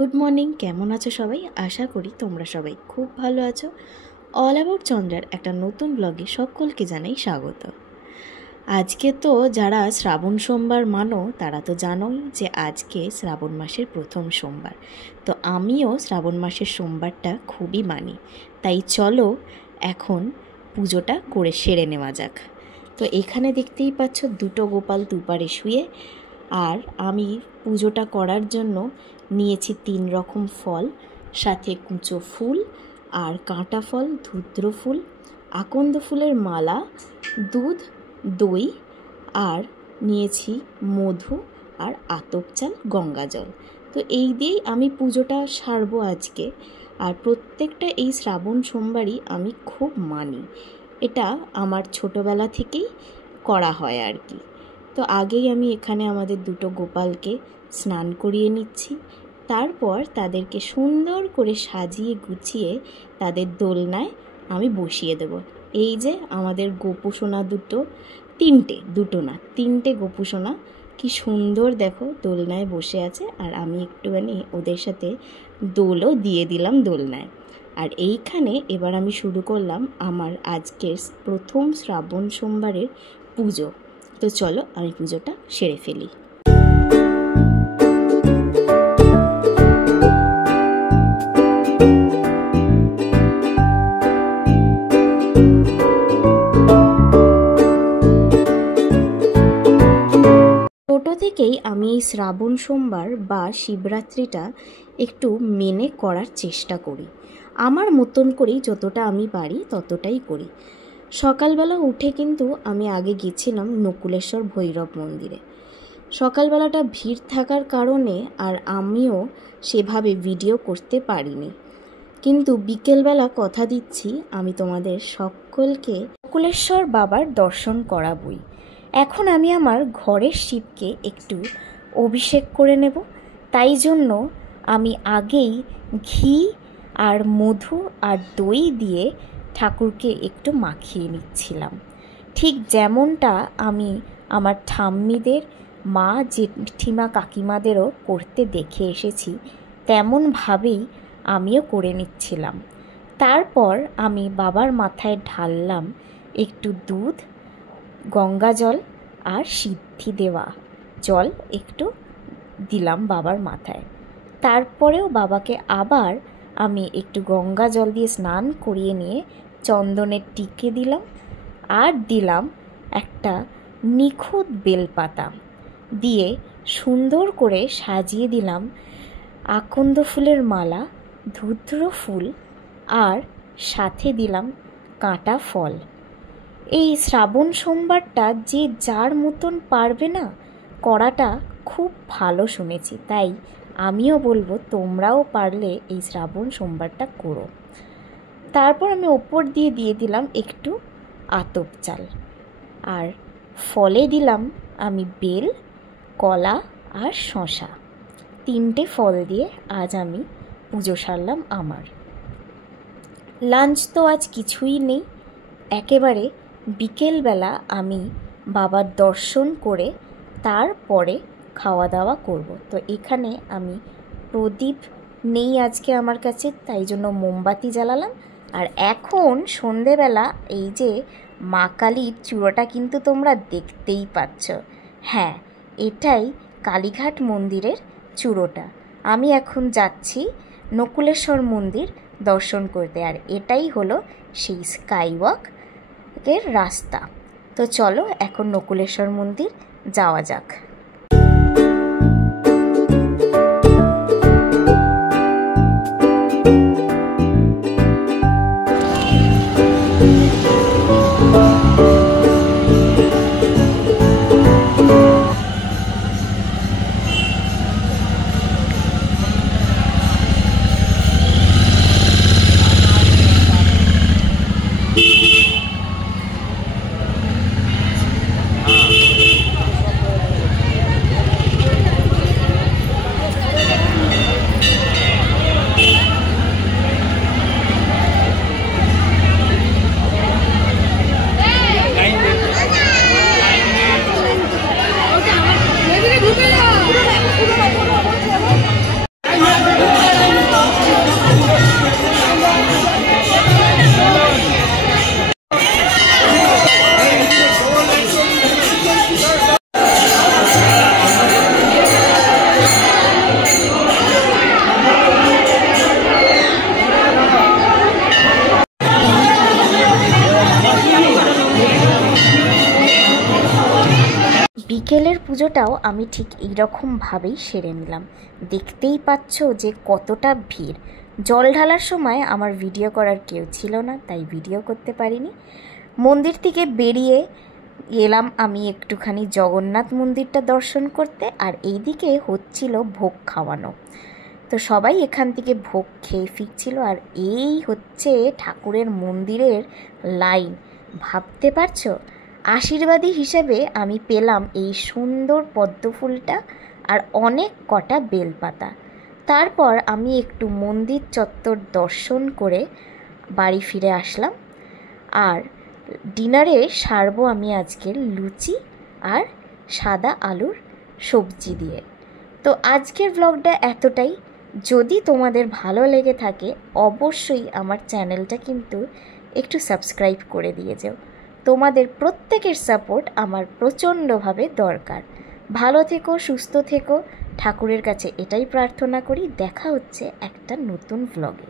Good morning, কেমন আছো সবাই? আশা করি তোমরা সবাই খুব ভালো আছো। অল অ্যাবাউট চন্দ্রার একটা নতুন ব্লগে সকলকে জানাই স্বাগত। আজকে তো যারা শ্রাবণ সোমবার মানো তারা তো জানোই যে আজকে শ্রাবণ মাসের প্রথম সোমবার। তো আমিও শ্রাবণ মাসের সোমবারটা খুবই মানি, তাই চলো এখন পুজোটা করে সেরে নেওয়া যাক। তো এখানে দেখতেই পাচ্ছ দুটো গোপাল দুপারে শুয়ে, আর আমি পুজোটা করার জন্য নিয়েছি 3 রকম ফল, সাথে কুঁচো ফুল আর কাঁটা ফল, ধূদ্র ফুল, আকন্দ ফুলের মালা, দুধ, দই আর নিয়েছি মধু আর আতপ চাল, গঙ্গা জল। তো এই দিয়েই আমি পুজোটা সারবো আজকে। আর প্রত্যেকটা এই শ্রাবণ সোমবারই আমি খুব মানি, এটা আমার ছোটোবেলা থেকেই করা হয় আর কি। তো আগেই আমি এখানে আমাদের দুটো গোপালকে স্নান করিয়ে নিচ্ছি, তারপর তাদেরকে সুন্দর করে সাজিয়ে গুছিয়ে তাদের দোলনায় আমি বসিয়ে দেব। এই যে আমাদের গোপুসোনা তিনটে গোপুসোনা কি সুন্দর দেখো দোলনায় বসে আছে, আর আমি একটুখানি ওদের সাথে দোলও দিয়ে দিলাম দোলনায়। আর এইখানে এবার আমি শুরু করলাম আমার আজকের প্রথম শ্রাবণ সোমবারের পুজো। তো চলো আমি পুজোটা সেরে ফেলি। ছোটো থেকেই আমি এই শ্রাবণ সোমবার বা শিবরাত্রিটা একটু মেনে করার চেষ্টা করি, আমার মতন করেই যতটা আমি পারি ততটাই করি। সকালবেলা উঠে কিন্তু আমি আগে গেছিলাম নকুলেশ্বর ভৈরব মন্দিরে। সকালবেলাটা ভিড় থাকার কারণে আর আমিও সেভাবে ভিডিও করতে পারিনি, কিন্তু বিকেলবেলা কথা দিচ্ছি আমি তোমাদের সকলকে নকুলেশ্বর বাবার দর্শন করাবই। এখন আমি আমার ঘরের শিবকে একটু অভিষেক করে নেব, তাই জন্য আমি আগেই ঘি আর মধু আর দই দিয়ে ঠাকুরকে একটু মাখিয়ে নিচ্ছিলাম, ঠিক যেমনটা আমি আমার ঠাম্মিদের, মা, জেঠিমা, কাকিমাদেরও করতে দেখে এসেছি, তেমনভাবেই আমিও করে নিচ্ছিলাম। তারপর আমি বাবার মাথায় ঢাললাম একটু দুধ, গঙ্গা জল আর সিদ্ধি দেওয়া জল একটু দিলাম বাবার মাথায়। তারপরেও বাবাকে আবার আমি একটু গঙ্গা জল দিয়ে স্নান করিয়ে নিয়ে চন্দনের টিকে দিলাম, আর দিলাম একটা নিখুঁত বেলপাতা দিয়ে সুন্দর করে সাজিয়ে দিলাম আকন্দ ফুলের মালা, ধূদ্র ফুল আর সাথে দিলাম কাঁটা ফল। এই শ্রাবণ সোমবারটা যে যার মতন পারবে না করাটা খুব ভালো শুনেছি, তাই আমিও বলবো তোমরাও পারলে এই শ্রাবণ সোমবারটা করো। তারপর আমি ওপর দিয়ে দিলাম একটু আতপ চাল, আর ফলে দিলাম আমি বেল, কলা আর শশা। 3টে ফল দিয়ে আজ আমি পুজো সারলাম আমার। লাঞ্চ তো আজ কিছুই নেই, একেবারে বিকেলবেলা আমি বাবার দর্শন করে তারপরে খাওয়া দাওয়া করব। তো এখানে আমি প্রদীপ নেই আজকে আমার কাছে, তাই জন্য মোমবাতি জ্বালালাম। আর এখন সন্ধেবেলা এই যে মা কালীর চূড়োটা কিন্তু তোমরা দেখতেই পাচ্ছ, হ্যাঁ এটাই কালীঘাট মন্দিরের চূড়োটা। আমি এখন যাচ্ছি নকুলেশ্বর মন্দির দর্শন করতে, আর এটাই হলো সেই স্কাইওয়াকের রাস্তা। তো চলো এখন নকুলেশ্বর মন্দির যাওয়া যাক। পুজোটাও আমি ঠিক এইরকমভাবেই সেরে নিলাম। দেখতেই পাচ্ছ যে কতটা ভিড়। জল ঢালার সময় আমার ভিডিও করার কেউ ছিল না, তাই ভিডিও করতে পারিনি। মন্দির থেকে বেরিয়ে এলাম আমি একটুখানি জগন্নাথ মন্দিরটা দর্শন করতে, আর এইদিকে হচ্ছিল ভোগ খাওয়ানো। তো সবাই এখান থেকে ভোগ খেয়ে ফিরছিল, আর এই হচ্ছে ঠাকুরের মন্দিরের লাইন। ভাবতে পারছো? আশীর্বাদী হিসেবে আমি পেলাম এই সুন্দর পদ্ম ফুলটা আর অনেক কটা বেলপাতা। তারপর আমি একটু মন্দির চত্বর দর্শন করে বাড়ি ফিরে আসলাম। আর ডিনারে সারবো আমি আজকের লুচি আর সাদা আলুর সবজি দিয়ে। তো আজকের ব্লগটা এতটাই। যদি তোমাদের ভালো লেগে থাকে অবশ্যই আমার চ্যানেলটা কিন্তু একটু সাবস্ক্রাইব করে দিয়ে যাও। তোমাদের প্রত্যেকের সাপোর্ট আমার প্রচণ্ডভাবে দরকার। ভালো থেকো, সুস্থ থেকো, ঠাকুরের কাছে এটাই প্রার্থনা করি। দেখা হচ্ছে একটা নতুন ব্লগে।